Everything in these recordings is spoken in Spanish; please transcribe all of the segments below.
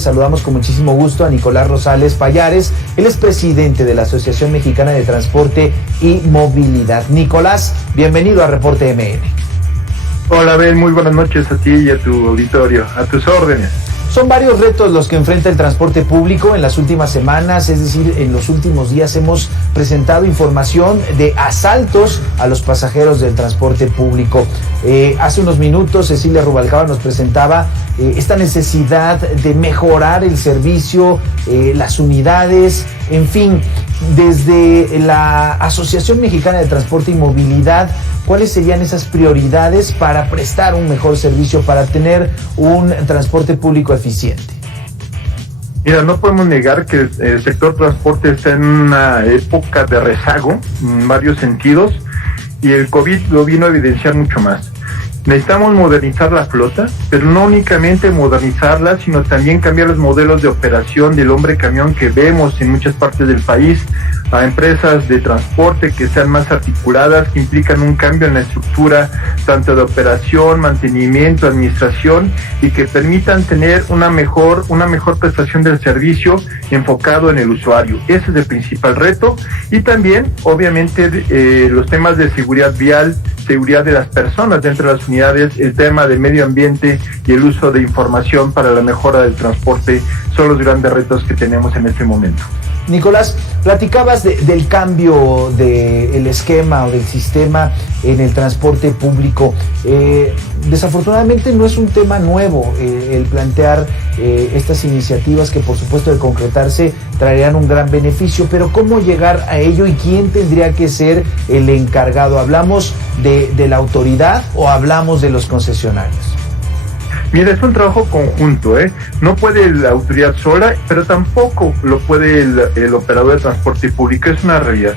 Saludamos con muchísimo gusto a Nicolás Rosales Pallares, él es presidente de la Asociación Mexicana de Transporte y Movilidad. Nicolás, bienvenido a Reporte MN. Hola, Ben, muy buenas noches a ti y a tu auditorio, a tus órdenes. Son varios retos los que enfrenta el transporte público en las últimas semanas, es decir, en los últimos días hemos presentado información de asaltos a los pasajeros del transporte público. Hace unos minutos Cecilia Rubalcaba nos presentaba esta necesidad de mejorar el servicio, las unidades, en fin, desde la Asociación Mexicana de Transporte y Movilidad, ¿cuáles serían esas prioridades para prestar un mejor servicio, para tener un transporte público eficiente? Mira, no podemos negar que el sector transporte está en una época de rezago en varios sentidos y el COVID lo vino a evidenciar mucho más. Necesitamos modernizar la flota, pero no únicamente modernizarla, sino también cambiar los modelos de operación del hombre camión que vemos en muchas partes del país, a empresas de transporte que sean más articuladas, que implican un cambio en la estructura, tanto de operación, mantenimiento, administración, y que permitan tener una mejor prestación del servicio enfocado en el usuario. Ese es el principal reto, y también, obviamente, los temas de seguridad vial, seguridad de las personas dentro de las unidades, el tema de medio ambiente y el uso de información para la mejora del transporte son los grandes retos que tenemos en este momento. Nicolás, platicabas del cambio del esquema o del sistema en el transporte público. Desafortunadamente no es un tema nuevo el plantear estas iniciativas que por supuesto de concretarse traerían un gran beneficio, pero ¿cómo llegar a ello y quién tendría que ser el encargado? ¿Hablamos de la autoridad o hablamos de los concesionarios? Mira, es un trabajo conjunto, no puede la autoridad sola, pero tampoco lo puede el operador de transporte público, es una realidad.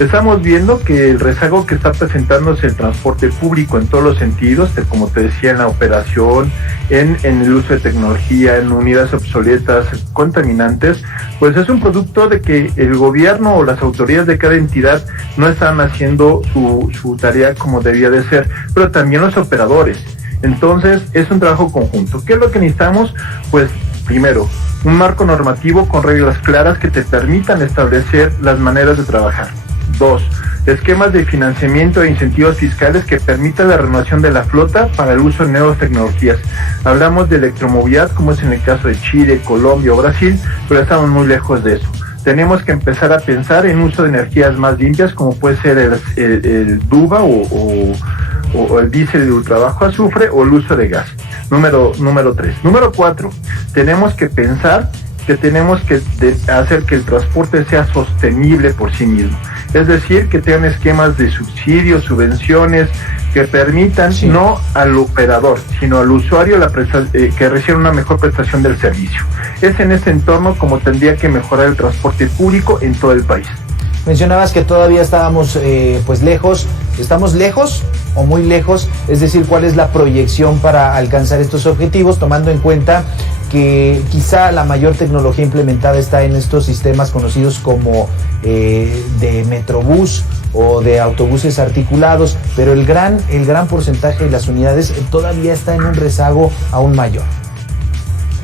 Estamos viendo que el rezago que está presentándose el transporte público en todos los sentidos, como te decía, en la operación, en el uso de tecnología, en unidades obsoletas, contaminantes, pues es un producto de que el gobierno o las autoridades de cada entidad no están haciendo su tarea como debía de ser, pero también los operadores. Entonces, es un trabajo conjunto. ¿Qué es lo que necesitamos? Pues, primero, un marco normativo con reglas claras que te permitan establecer las maneras de trabajar. 2, esquemas de financiamiento e incentivos fiscales que permitan la renovación de la flota para el uso de nuevas tecnologías. Hablamos de electromovilidad, como es en el caso de Chile, Colombia o Brasil, pero estamos muy lejos de eso. Tenemos que empezar a pensar en uso de energías más limpias, como puede ser el DUVA o el diésel de ultrabajo azufre o el uso de gas. Número 3. Número 4, tenemos que pensar que tenemos que hacer que el transporte sea sostenible por sí mismo. Es decir, que tengan esquemas de subsidios, subvenciones, que permitan no al operador, sino al usuario que reciba una mejor prestación del servicio. Es en ese entorno como tendría que mejorar el transporte público en todo el país. Mencionabas que todavía estábamos lejos. ¿Estamos lejos o muy lejos? Es decir, ¿cuál es la proyección para alcanzar estos objetivos, tomando en cuenta que quizá la mayor tecnología implementada está en estos sistemas conocidos como de Metrobús o de autobuses articulados, pero el gran porcentaje de las unidades todavía está en un rezago aún mayor?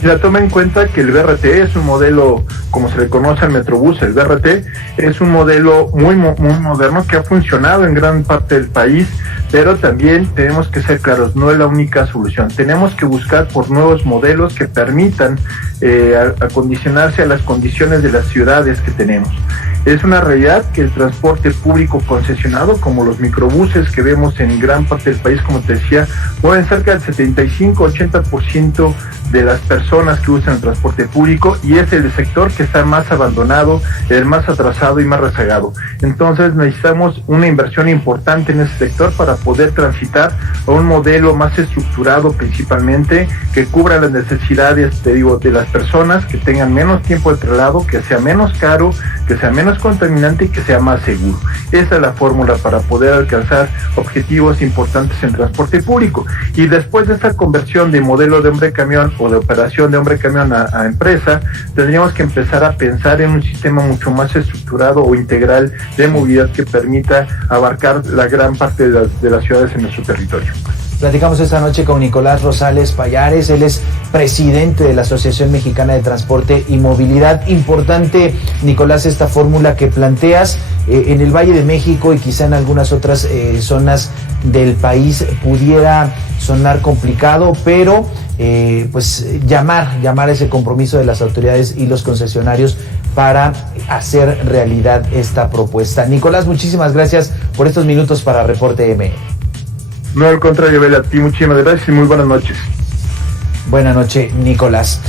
Mira, toma en cuenta que el BRT es un modelo, como se le conoce al Metrobús, el BRT es un modelo muy moderno que ha funcionado en gran parte del país, pero también tenemos que ser claros, no es la única solución. Tenemos que buscar por nuevos modelos que permitan acondicionarse a las condiciones de las ciudades que tenemos. Es una realidad que el transporte público concesionado, como los microbuses que vemos en gran parte del país, como te decía, mueven cerca del 75-80% de las personas que usan el transporte público, y es el sector que está más abandonado, el más atrasado y más rezagado. Entonces necesitamos una inversión importante en ese sector para poder transitar a un modelo más estructurado, principalmente que cubra las necesidades, de las personas, que tengan menos tiempo de traslado, que sea menos caro, que sea menos contaminante y que sea más seguro. Esa es la fórmula para poder alcanzar objetivos importantes en transporte público. Y después de esta conversión de modelo de hombre camión o de operación de hombre camión a empresa, tendríamos que empezar a pensar en un sistema mucho más estructurado o integral de movilidad que permita abarcar la gran parte de las ciudades en nuestro territorio. Platicamos esta noche con Nicolás Rosales Pallares, él es presidente de la Asociación Mexicana de Transporte y Movilidad. Importante, Nicolás, esta fórmula que planteas en el Valle de México y quizá en algunas otras zonas del país pudiera sonar complicado, pero pues llamar ese compromiso de las autoridades y los concesionarios para hacer realidad esta propuesta. Nicolás, muchísimas gracias por estos minutos para Reporte M. No, al contrario, Bel, a ti muchísimas gracias y muy buenas noches. Buenas noches, Nicolás.